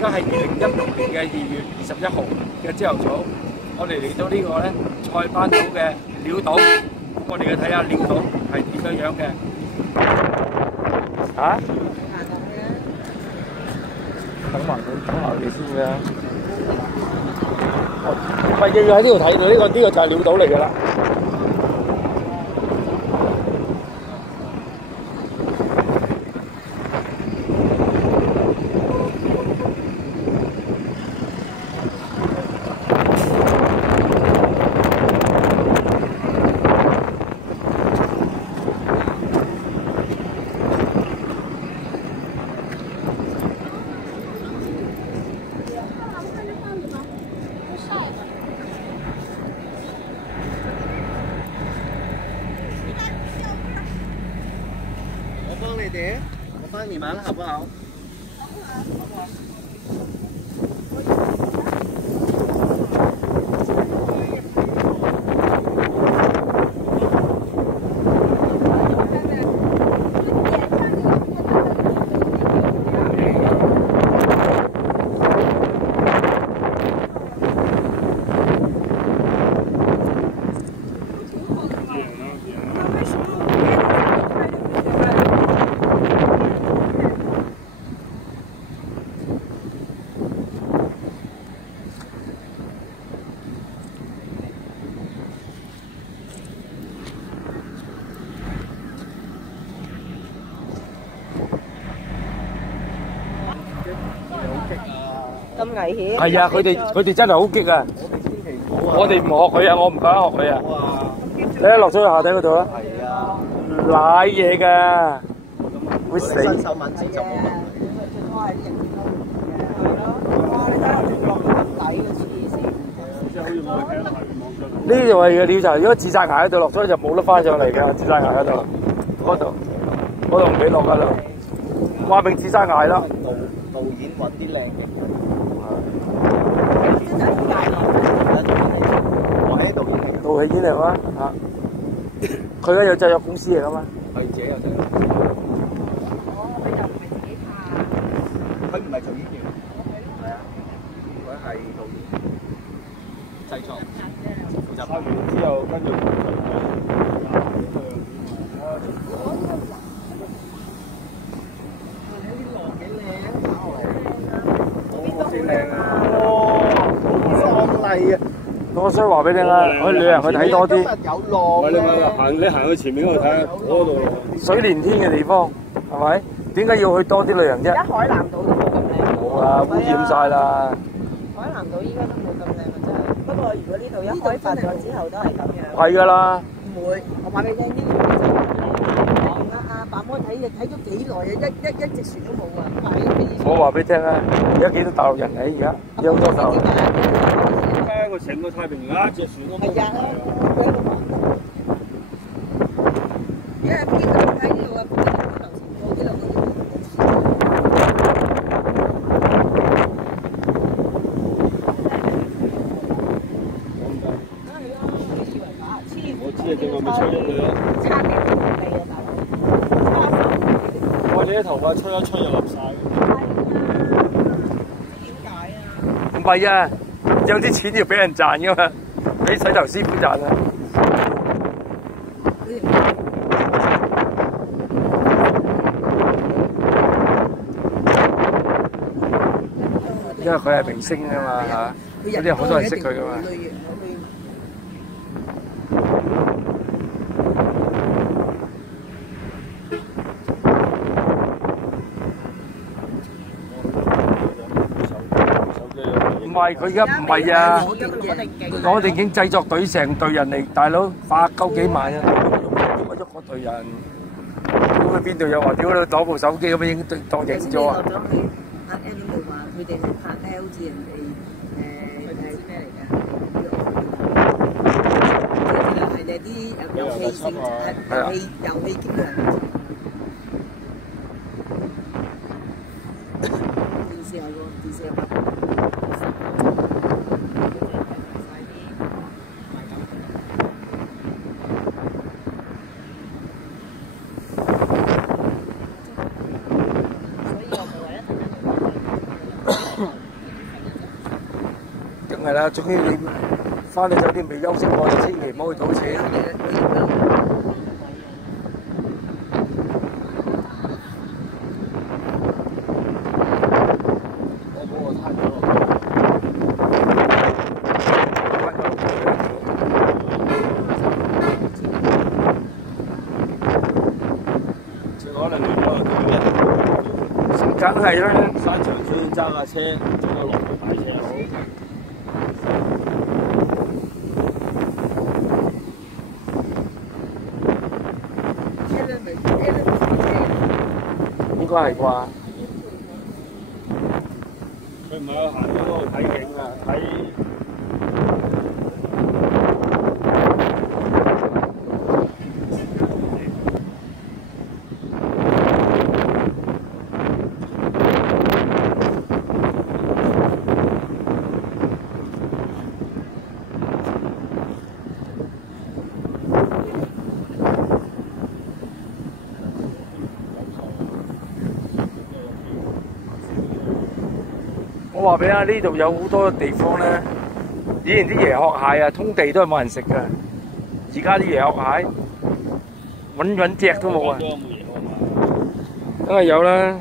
家係2016年嘅2月21號嘅朝頭早，我哋嚟到呢個咧塞班島嘅鳥島，我哋去睇下鳥島係點樣樣嘅。嚇？等埋佢先嘅。唔係要喺呢度睇到呢個就係鳥島嚟㗎啦。我幫你們好不好？咁危險。係啊，佢哋真係好激啊！我哋唔學佢啊，我唔敢學佢啊。你一落咗去下底嗰度啊？係啊，舐嘢㗎，會死。新手文字就冇問題。呢度係嘅鳥巢，如果自殺崖嗰度落咗就冇得翻上嚟㗎，自殺崖嗰度，嗰度唔俾落㗎啦。話明自殺崖啦。導演揾啲靚嘅。我係導演嚟。導演嚟嘛嚇，佢而家有製作公司嚟㗎嘛。佢自己有製作。佢唔係做演員。係啊，佢係導演。製作。負責拍完之後，跟住。係啊，我所以話俾你啦，去旅行去睇多啲。有浪你行去前面嗰度睇下嗰度。水連天嘅地方係咪？點解要去多啲旅行啫？而家海南島都冇咁靚。冇啦，污染晒啦。海南島依家都冇咁靚啊，真係。不過如果呢度一開發咗之後都係咁樣。係㗎啦。唔會，我話俾你聽，呢度真係阿爸妹睇咗幾耐啊！一隻船都冇啊！我話俾你聽啊，而家幾多大陸人嚟？而家有好多大陸。個成個太平洋一隻船都冇。係啊，佢喺度玩。因為邊度喺呢度啊？邊度我知啊，正話咪吹咗佢咯。差啲都冇味啊，大佬。我哋啲頭髮吹一吹就立晒。點解啊？唔係啊，有啲錢要俾人賺㗎嘛，俾洗頭師傅賺啊。因為佢係明星啊嘛嚇，嗰啲好多人識佢噶嘛。唔係佢而家唔係啊！我哋已經製作隊成隊人嚟，大佬100幾萬啊！乜喐嗰隊人？咁佢邊度有話屌你攞部手機咁樣影當影咗啊？阿 Animal 話佢哋係拍咧，好似人哋係咩嚟㗎？係你啲遊戲性遊戲機人。電視係喎，電視係拍。所以我咪話一陣間。係啦，總之你翻到酒店未休息過，就千祈唔好去賭錢。可能嚟咗佢梗係啦，山長村揸架車，做到落去買車好。應該係啩？佢唔係去行嗰度睇景啊，睇。我話俾你聽，呢度有好多地方咧，以前啲椰殼蟹啊，通地都係冇人食㗎。而家啲椰殼蟹揾隻都冇啊，梗係有啦。